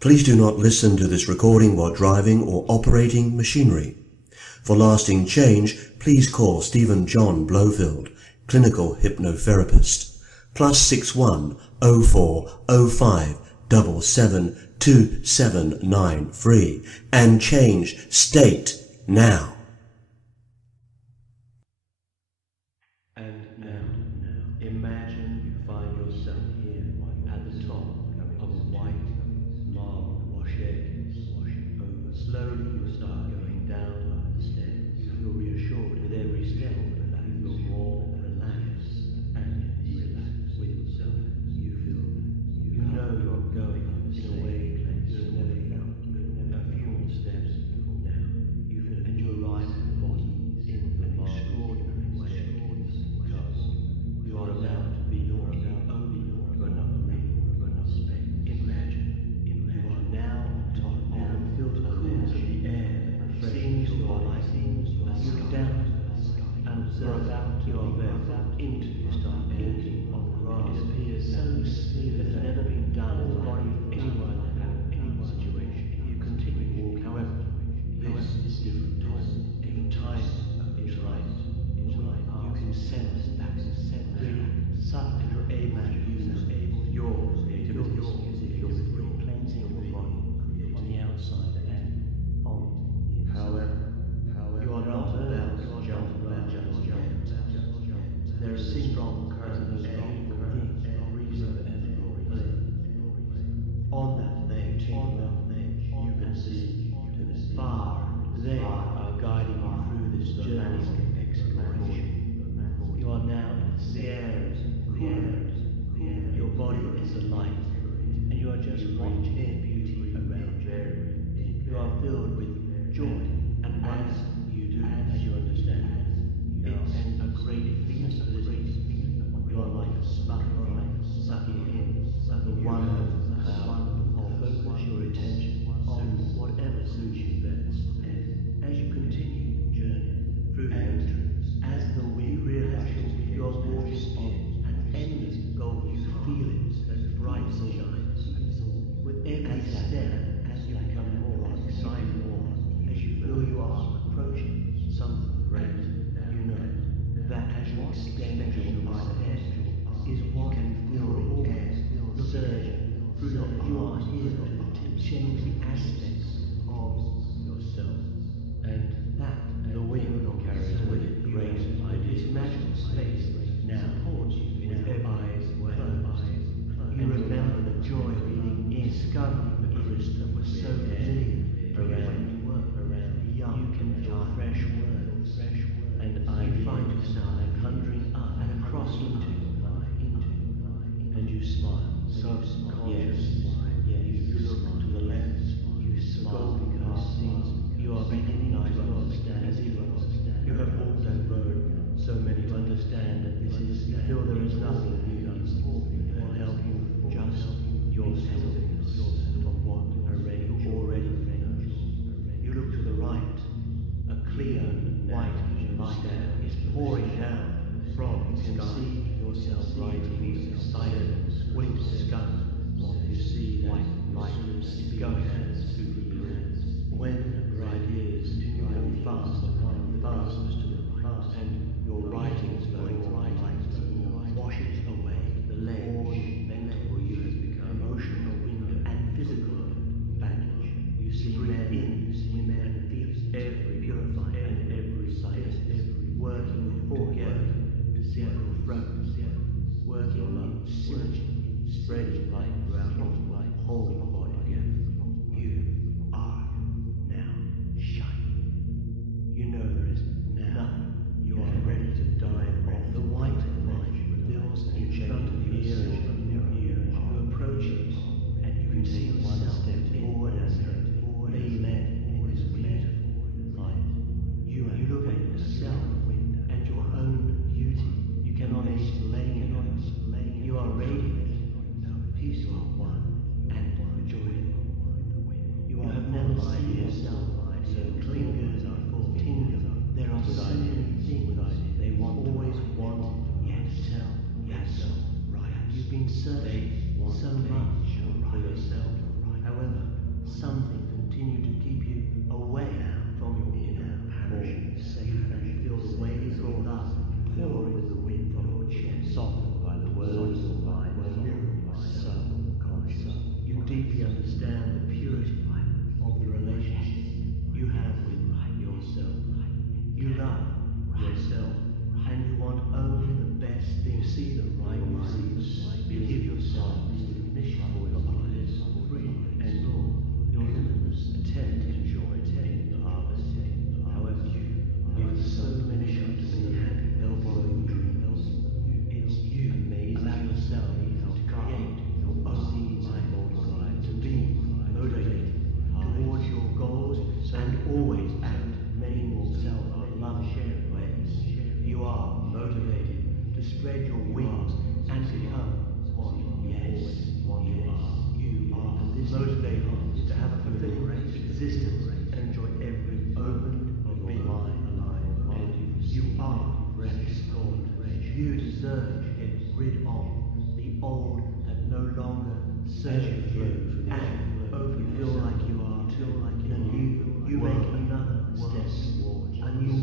Please do not listen to this recording while driving or operating machinery. For lasting change, please call Stephen John Blowfield, clinical hypnotherapist, +61 04 05 77 2793, and change state now. And now, imagine you find yourself here at the top of a white marble staircase. Slowly you start going down the stairs. You feel reassured with every step. You feel more relaxed and relaxed with yourself. You know you're going in a way you've never felt. A few more steps now. You feel and you arrive at the bottom in an extraordinary way. Because you are about to be open to another space. Imagine you are now on top and feel the coolness of the air that refreshes your body. You look down and observe your barefoot into you start walking on grass. It appears so smooth that it's never been done by anyone in any situation. You continue to walk, however, this is different. Every time is right. You can sense that really subtly you're able to use your creativity as if you're free cleansing your body on the outside and on the inside. However, you are not about to jump around just yet. There is a strong current of painful things reason and play. On that ledge, you can see far they are guiding you through this journey of exploration. You are now in the Sierras. Your body is alight, and you are just watching the beauty around you. You are filled with joy and wonder. You do as you understand. It's a great feeling. You are like a butterfly sucking in the wonder of focus your attention on whatever suits you best. As you continue your journey through the entrance, as the wind rushes, you are walking on an endless golden. You feel it as bright sunshine. With every step, as you become more excited, as you feel you are approaching something great, you know that as you extend your right head is what can feel the air surging through your heart here to change the aspects of yourself. And that the wind carries with it great ideas. Imagine space now supports you with your eyes closed. You remember the joy of eating in discovering the crystal that was so familiar around you. You can feel fresh words and you find yourself conjuring up and across into your mind. And you smile. So yes, you look to the left. You smile because you are beginning to understand. As you understand, you have walked that road so many to understand that this is. You feel there is nothing you can will help you just your stillness from what already knows. You look to the right. A clear white light is pouring down from. You can see yourself writing silence with disgust. You see white light is going to the ears. When your ideas you go fast to the right, and your writings going right washes away the ledge. Mental you has become emotional window and physical baggage. You see men in, you see men and feel every purified and every sight, working together, circle front, working love, synergy, spreading light throughout your whole body together. You are now shining. You know there is nothing. You are ready to dive off. The white light reveals in front of you. You approach it, and you can see one step forward and they led in this beautiful light. You look at yourself and your own beauty. You cannot explain it. You are radiant, peaceful one, and joyful. You have never seen yourself so fingers are full of tingles. There are so many things they always wanted, yet tell yourself right. You've been searching so much for yourself. However, something continued to keep you away from your inner home, safe, and feel the waves roll up, pour with the wind from your chest, softened by the words of mine, mirroring my subconscious. You deeply understand the purity of the relationship you have with yourself. You love yourself, and you want only the best thing. You see the right minds. You give yourself the permission for your eyes, free and your limitless attempt to enjoy the harvest. However, with so many shots in hand, they'll follow your dreams. It's you allow yourself to create your own seeds and multiply, to be motivated towards your goals and always act many more self-love sharing ways. You are motivated to spread your wings and become what you are motivated to have a fulfilling existence and enjoy every moment of being alive. And you are precious gold. You deserve to get rid of the old that no longer serves you, and you feel like you are you make another step, a new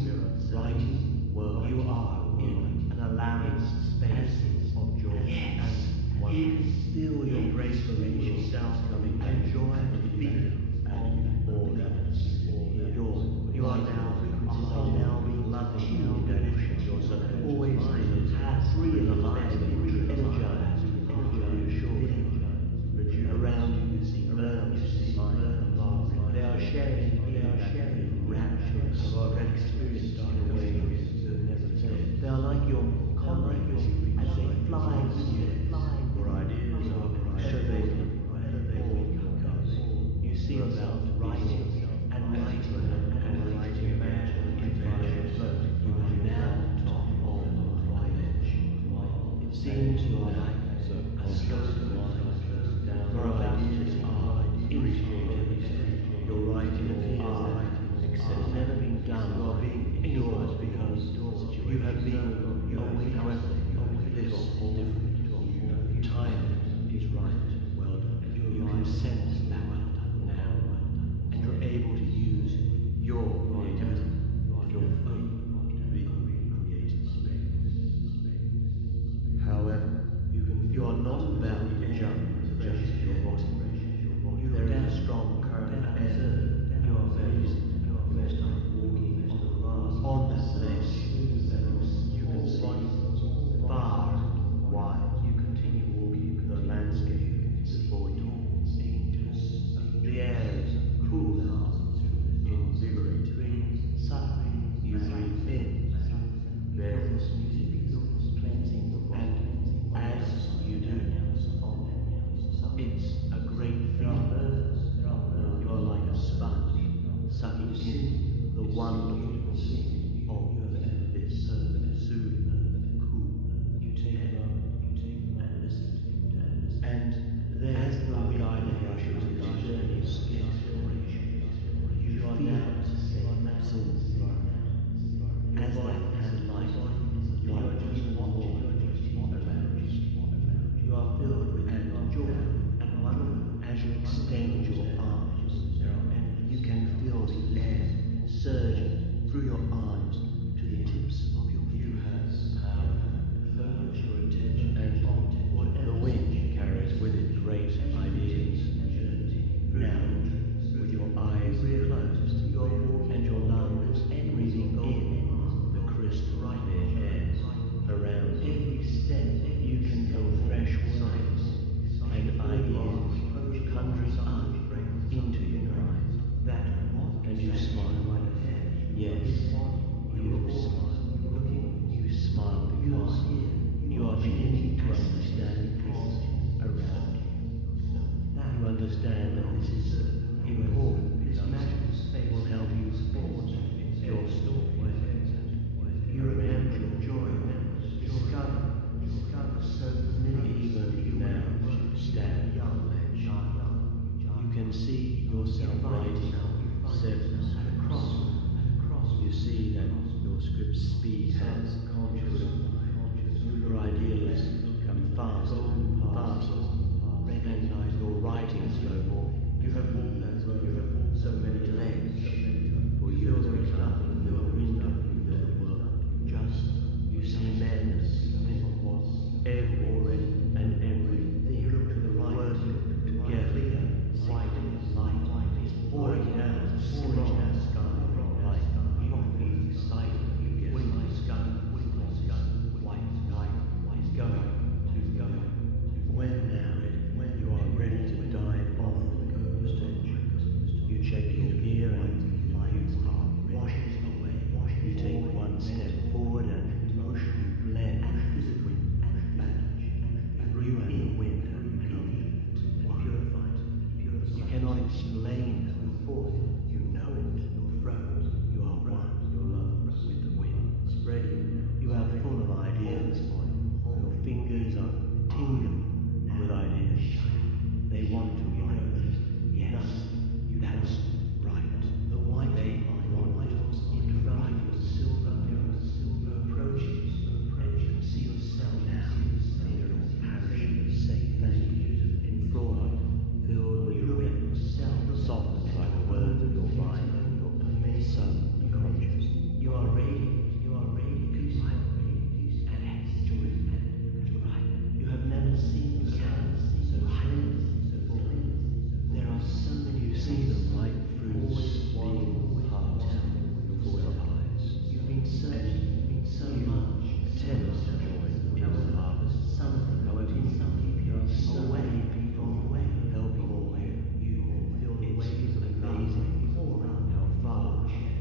writing world. You are in an allowing space of joy and wonder. You can feel your graceful yourself coming and joy and feeling and order. You are now being loved, tuned and yourself always has free and alive and energized, reassured. Around you see birds, they are sharing rapture of an experience in a way you've never felt. They are like your comrades as they fly with you. Your ideas are elevated, you see yourself writing and writing and writing. Imagine float. You are now top of the ledge. It seems you're like a slow down. Your ideas are initiated. Your writing has never been done. You are being yours because you have been away. However, this time is right. Well done. You can sense that now, and you're able to use your creativity, your faith to be creative space. However, you are not about to jump just your body. There is a strong current of air. You are facing. You start walking on that ledge. You can see far and wide. You continue walking the landscape before you. The air is cool and invigorating. Suddenly you breathe in various music, cleansing the body. And as you do, it's a great feeling. You are like a sponge, sucking in the wonderful thing of this soothing, cool. You take and listen. And there's the guided rushes of the journey of skin. You feel absorbed. As that hand light, you are just watching around you. You are filled with joy and wonder as you extend your arms. You can feel the air surging through your arms to the tips of your fingers. Focus your attention and the wind carries with it great ideas. Now, with your eyes closed and your lungs breathing in the crisp air around every step, you can feel fresh sights and ideas conjuring up into your mind. And you smile. Yes, you smile. You smile because you are beginning to understand things around you. You understand that this is important. This magic will help you support your story. You remember your joy, discover so familiar. Even now, stand on ledge. You can see yourself writing sentences across. You see that your script speed has conjured. Your ideas come faster and faster. Recognize your writing slow more. You explain your force. You know it. You're frozen. You are one. Your love with the wind spreading. You are full of ideas. Your fingers are tingling with ideas. They want to be noticed. Yes, that's right. The white lady wants in front of your silver mirror. You approach it, and you can see yourself now in a little parachute safe in Freud, filled with your yourself, softened by the words of your mind, your subconscious. You are radiant. You are radiant. Peace and joy. You have never seen the sun so clean. There are so many. You see the white fruits being part before your eyes. You've been searching so much. Attempts to join in the harvest. Some of them, however, keep you away from helping you feel the waves of amazing how far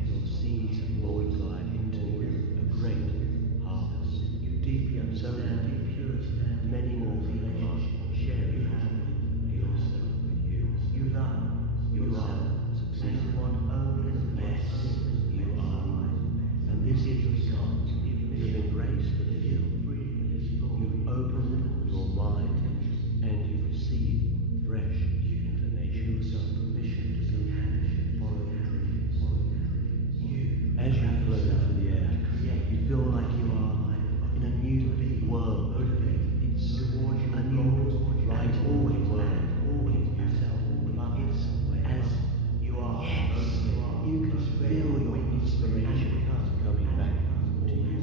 your seeds have multiplied into a great harvest. You deeply understand many more people are sharing yourself with you. You love yourself and you want only the best you are. And this is because you've embraced the field. You've opened your mind and you've received fresh information. Yourself permission to be happy, follow your dreams. As you float through the air, you feel like you are in a new big world. It's towards a new, right, always world. As you are, you can feel your inspiration coming back to you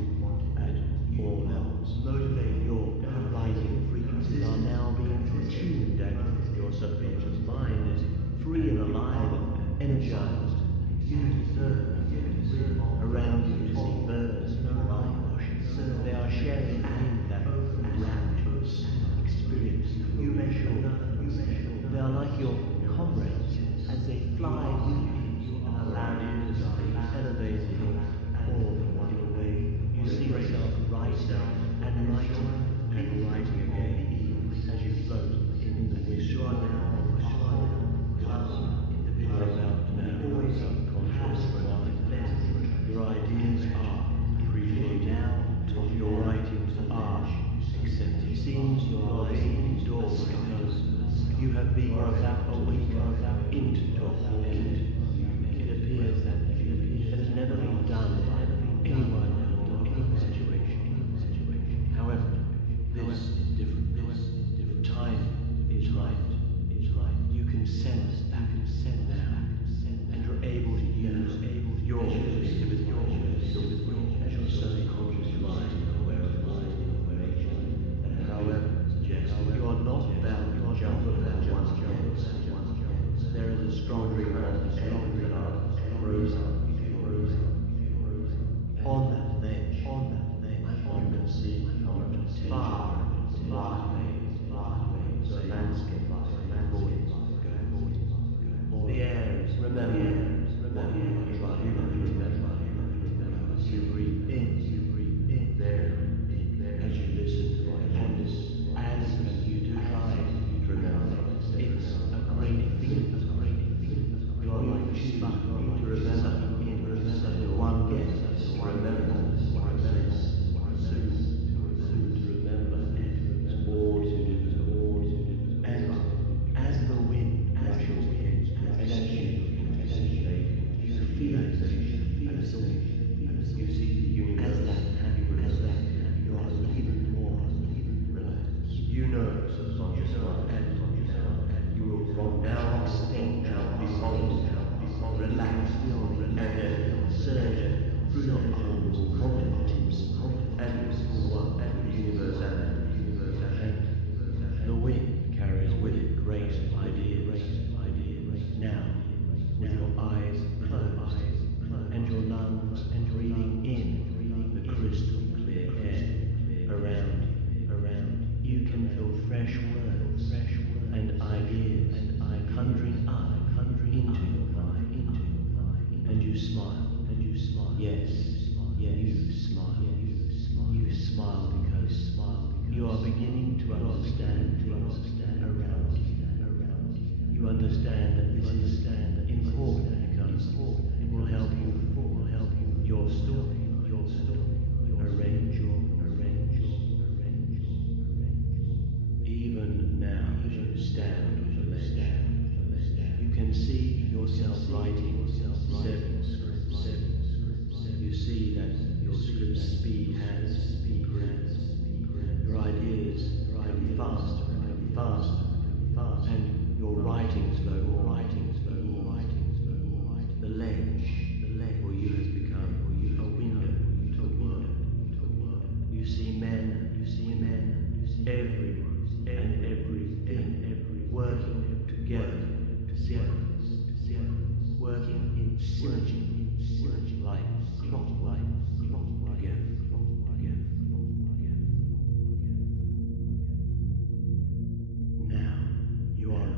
at all levels. Motivate your rising frequencies are now being tuned, and your subconscious mind is free and alive and energized. You deserve around you to see birds flying. They are sharing in that rapturous experience. You measure, they are like your comrades as they fly with you, allowing you to stay elevated all the way. You see yourself rising and writing again as you float in the wind. You are now subconscious mind. Your ideas are created now. Your writings are accepted. It seems you are being endured because you have been awakened into talking. It appears that it has never been done by anyone or any situation. However, this is different. Time is right. You can sense that now, and you're able to use your creativity as your subconscious mind aware of mind. However, you are not about to jump around one. There is a strong reward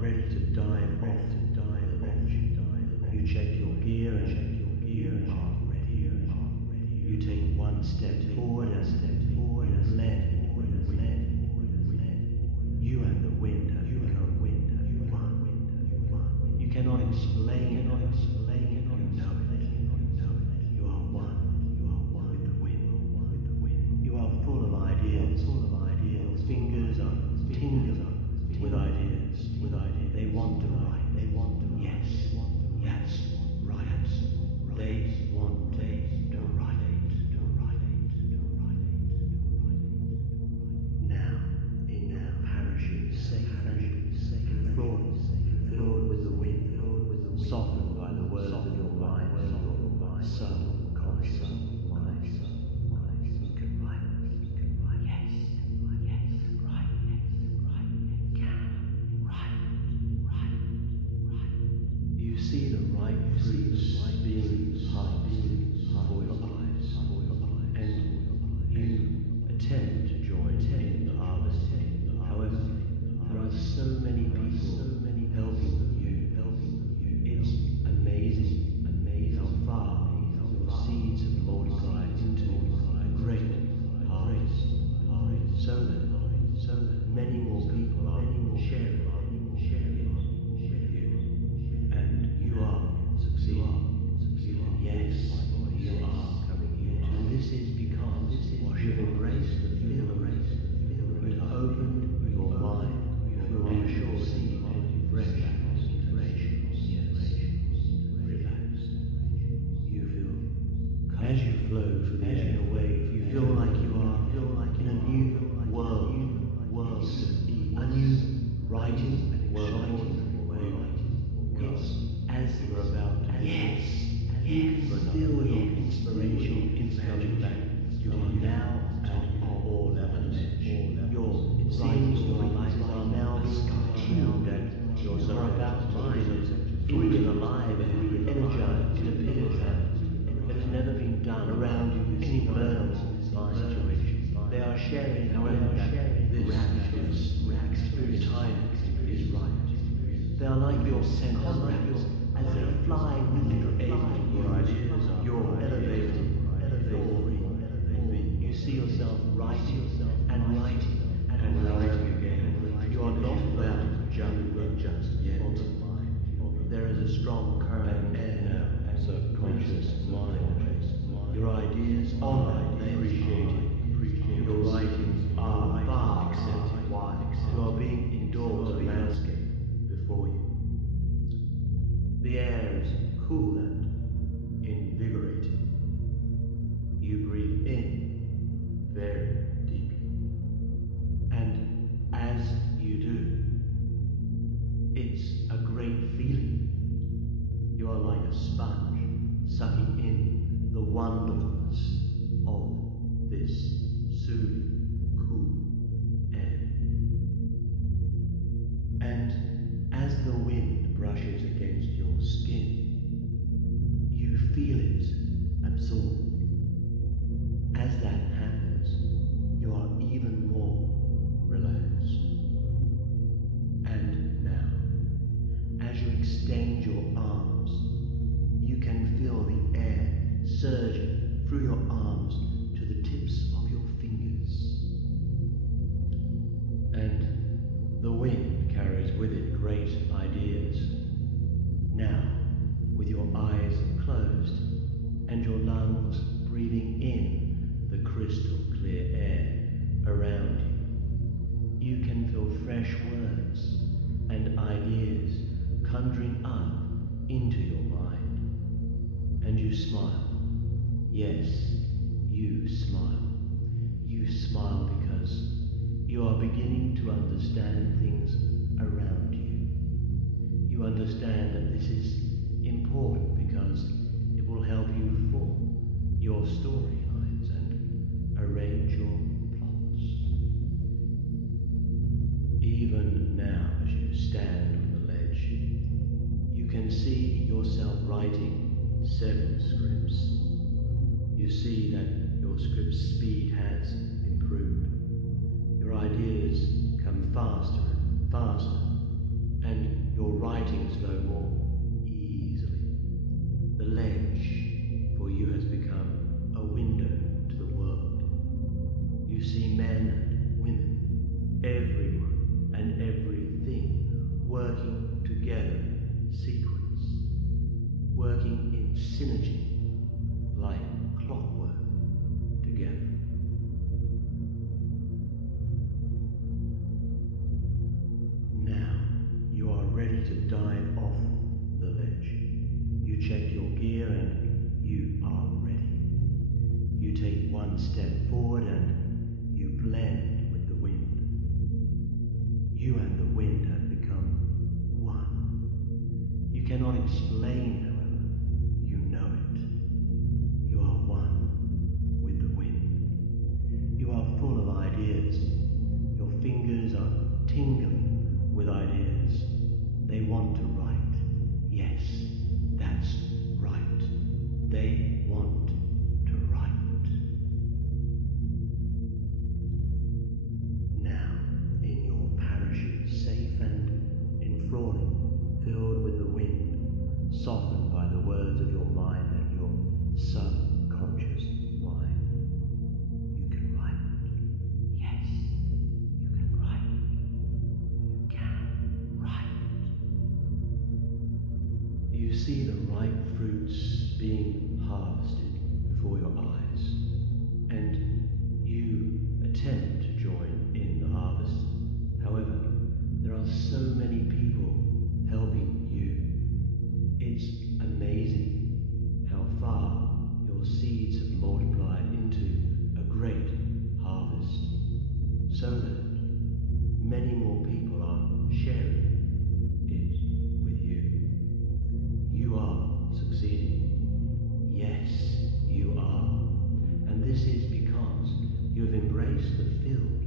ready to dive off the ledge. You check your gear and you are ready. You take one step forward and blend with the wind. You and the wind have become one. You cannot explain it. You know it. You are one with the wind. You are full of ideas. Your fingers are tingling with ideas. They want to write. Yes, right. They want to write. Now, in your parachute, safe and filled with the wind, softened by the words of your mind, subconscious mind. You can write. Yes, right. Can write. You see the ripe fruits being piped for your eyes, and you attempt to join in the harvest. However, there are so many people helping you. It's amazing how far your seeds have multiplied into a great harvest. So that many more people are sharing it with you, and you are succeeding. Yes, you are coming into. And this is because you've embraced the feeling. You've opened your mind. You feel reassured, fresh. Relaxed. You feel as you flow through the air wave. You feel like you are in a new world, a new writing world. It's as you're about to. Yes. You can feel your inspiration coming back. You are now at all levels. Your writings are now tuned, and you're about to find free and alive and energized. It appears that it has never been done around you with any burns or situation. They are sharing, however, that this experience time is right. They are like your senses, as they're flying with your aim. Your ideas are your elevating. You see yourself writing and writing again. You are not bound just yet. There is a strong current now, subconscious mind. Your ideas are appreciated. Your writings are far accepted. You are being endorsed a landscape before you. The air is cool and invigorating. You breathe in very deeply. And as you do, it's a great feeling. You are like a sponge sucking in the wonderfulness of this soothing, cool air. And as the wind brushes against your skin, you feel it absorb. As that happens, you are even more relaxed. And now, as you extend your arms, you can feel the air surging through your arms to the tips of your fingers. And the wind carries with it great ideas. Now, with your eyes closed and your lungs breathing in the crystal clear air around you, you can feel fresh words and ideas conjuring up into your mind. And you smile. Yes, you smile. You smile because you are beginning to understand things around you. You understand that this is important because it will help you form your storylines and arrange your plots. Even now, as you stand on the ledge, you can see yourself writing several scripts. You see that your script speed has improved. Your ideas come faster and faster, and flow more easily. The ledge for you has become a window to the world. You see men and women, everyone and everything working together in sequence, working in synergy like clockwork together. Now you are ready to dive off the ledge. You check your gear and you are ready. You take one step forward and you blend with the wind. You and the wind have become one. You cannot explain, however, you know it. You are one with the wind. You are full of ideas. Your fingers are tingling with ideas. They want to write. Yes, that's right. They want to write. Now, in your parachute, safe and enthralling, filled with the wind, softened by the words of your mind and your subconscious mind, you can write. Yes, you can write. You can write. You see the ripe fruits being harvested before your eyes, and you attempt to join in the harvest. However, there are so many people helping you. It's amazing how far your seeds have multiplied into a great harvest, so that many more people are sharing it with you. You are succeeding. Yes, you are. And this is because you have embraced the field.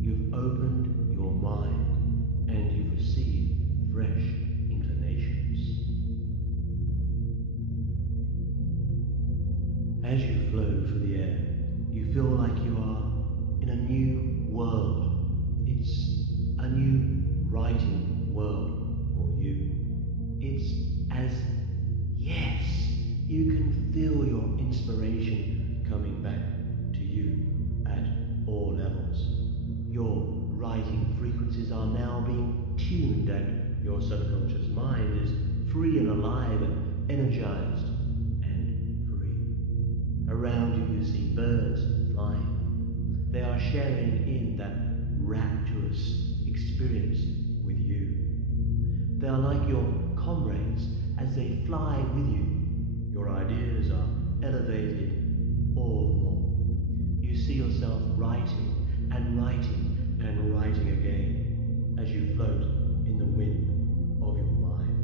You've opened your mind and you've received fresh inclinations. As you flow through the air, you feel like you are in a new world. It's a new writing world for you. It's as, yes, you can feel your inspiration coming back to you at all levels. Your writing frequencies are now being tuned and your subconscious mind is free and alive and energized and free. Around you, you see birds flying. They are sharing in that rapturous experience with you. They are like your comrades as they fly with you. Your ideas are elevated all the more. You see yourself writing and writing and writing again as you float in the wind of your mind.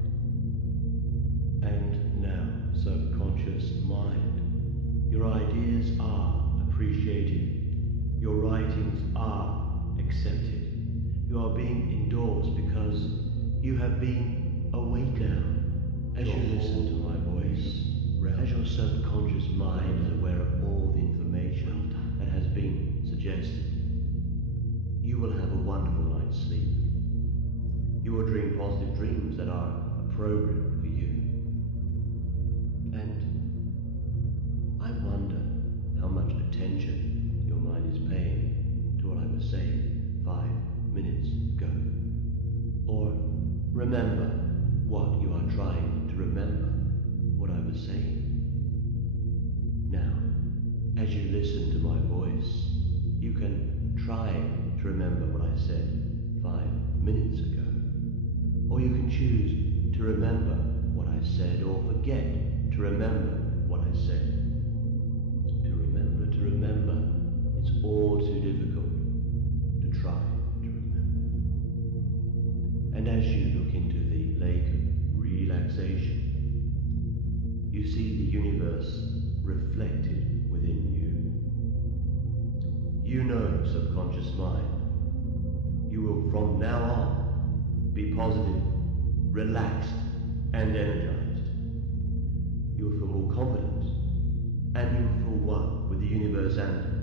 And now, subconscious mind, your ideas are appreciated. Your writings are accepted. You are being endorsed because you have been awake now. As you listen to my voice, as your subconscious mind is aware of all the information that has been suggested, you will have a wonderful night's sleep. You will dream positive dreams that are appropriate for you. And I wonder how much attention your mind is paying to what I was saying 5 minutes ago. Or remember what you are trying to remember what I was saying. Now, as you listen to my voice, you can try to remember what I said 5 minutes ago. Or you can choose to remember what I said or forget to remember what I said. To remember, it's all too difficult to try to remember. And as you look into the lake of relaxation, you see the universe reflected within you. You know, subconscious mind, you will from now on be positive, relaxed, and energized. You will feel more confident, and you will feel one with the universe and